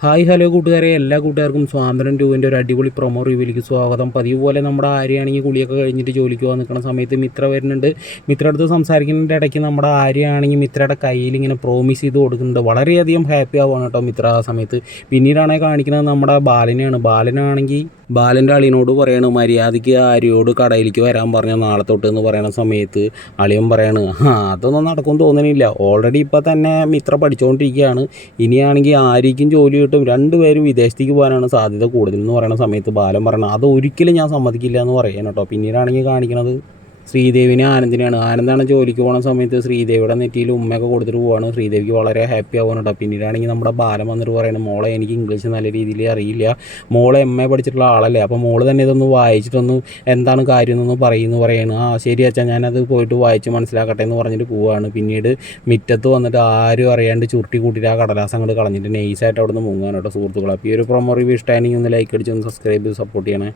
Hi hello കൂട്ടുകാരെ, എല്ലാ കൂട്ടുകാർക്കും സ്വാതന്ത്ര്യം ടൂവിൻ്റെ ഒരു അടിപൊളി പ്രൊമോ റിവ്യൂവിലേക്ക് സ്വാഗതം. പതിവ് പോലെ നമ്മുടെ ആര്യയാണെങ്കിൽ കുളിയൊക്കെ കഴിഞ്ഞിട്ട് ജോലിക്ക് പോകാൻ നിൽക്കുന്ന സമയത്ത് മിത്ര വരുന്നുണ്ട്. മിത്ര അടുത്ത് സംസാരിക്കുന്നതിൻ്റെ ഇടയ്ക്ക് നമ്മുടെ ആര്യയാണെങ്കിൽ മിത്രയുടെ കയ്യിൽ ഇങ്ങനെ പ്രോമിസ് ചെയ്ത് കൊടുക്കുന്നുണ്ട്. വളരെയധികം ഹാപ്പി ആവുകയാണ് കേട്ടോ മിത്ര ആ സമയത്ത്. പിന്നീടാണെങ്കിൽ കാണിക്കുന്നത് നമ്മുടെ ബാലനെയാണ്. ബാലൻ്റെ അളിയനോട് പറയണ മര്യാദയ്ക്ക് ആര്യയോട് കടയിലേക്ക് വരാൻ പറഞ്ഞ നാളെ തൊട്ട് എന്ന് പറയുന്ന സമയത്ത് അളിയൻ പറയാണ്, അതൊന്നും നടക്കുമെന്ന് തോന്നുന്നില്ല. ഓൾറെഡി ഇപ്പം തന്നെ മിത്ര പഠിച്ചുകൊണ്ടിരിക്കുകയാണ്. ഇനിയാണെങ്കിൽ ആര്യയ്ക്കും ജോലി കിട്ടും, രണ്ടുപേരും വിദേശത്തേക്ക് പോകാനാണ് സാധ്യത കൂടുതലെന്ന് പറയുന്ന സമയത്ത് ബാലൻ പറയണം അത് ഒരിക്കലും ഞാൻ സമ്മതിക്കില്ല എന്ന് പറയാൻ കേട്ടോ. പിന്നീടാണെങ്കിൽ കാണിക്കുന്നത് ശ്രീദേവിനെ ആനന്ദിനെയാണ്. ആനന്ദാണ് ജോലിക്ക് പോകുന്ന സമയത്ത് ശ്രീദേവിയുടെ നെറ്റിയിൽ ഉമ്മയൊക്കെ കൊടുത്തിട്ട് പോവാണ്. ശ്രീദേവിക്ക് വളരെ ഹാപ്പി ആവാണ് കേട്ടോ. പിന്നീടാണെങ്കിൽ നമ്മുടെ ബാലൻ വന്നിട്ട് പറയുന്നത്, മോളെ എനിക്ക് ഇംഗ്ലീഷ് നല്ല രീതിയിൽ അറിയില്ല, മോളെ MA പഠിച്ചിട്ടുള്ള ആളല്ലേ, അപ്പോൾ മോള് തന്നെ ഇതൊന്ന് വായിച്ചിട്ടൊന്ന് എന്താണ് കാര്യം എന്നൊന്ന് പറയുന്നു. ശരി അച്ഛാ, ഞാനത് പോയിട്ട് വായിച്ച് മനസ്സിലാക്കട്ടെ എന്ന് പറഞ്ഞിട്ട് പോവുകയാണ്. പിന്നീട് മുറ്റത്ത് വന്നിട്ട് ആരും അറിയാണ്ട് ചുരുട്ടി കൂട്ടിയിട്ട് ആ കടലാസം അങ്ങോട്ട് കളഞ്ഞിട്ട് നൈസായിട്ട് അവിടെ നിന്ന് മുങ്ങാൻ കേട്ടോ സുഹൃത്തുക്കളെ. അപ്പോൾ ഈ ഒരു പ്രൊമോ റിവ്യൂ ഇഷ്ടമാണെങ്കിൽ ഒന്ന് ലൈക്ക് അടിച്ച് ഒന്ന് സബ്സ്ക്രൈബ് ചെയ്ത് സപ്പോർട്ട് ചെയ്യണേ.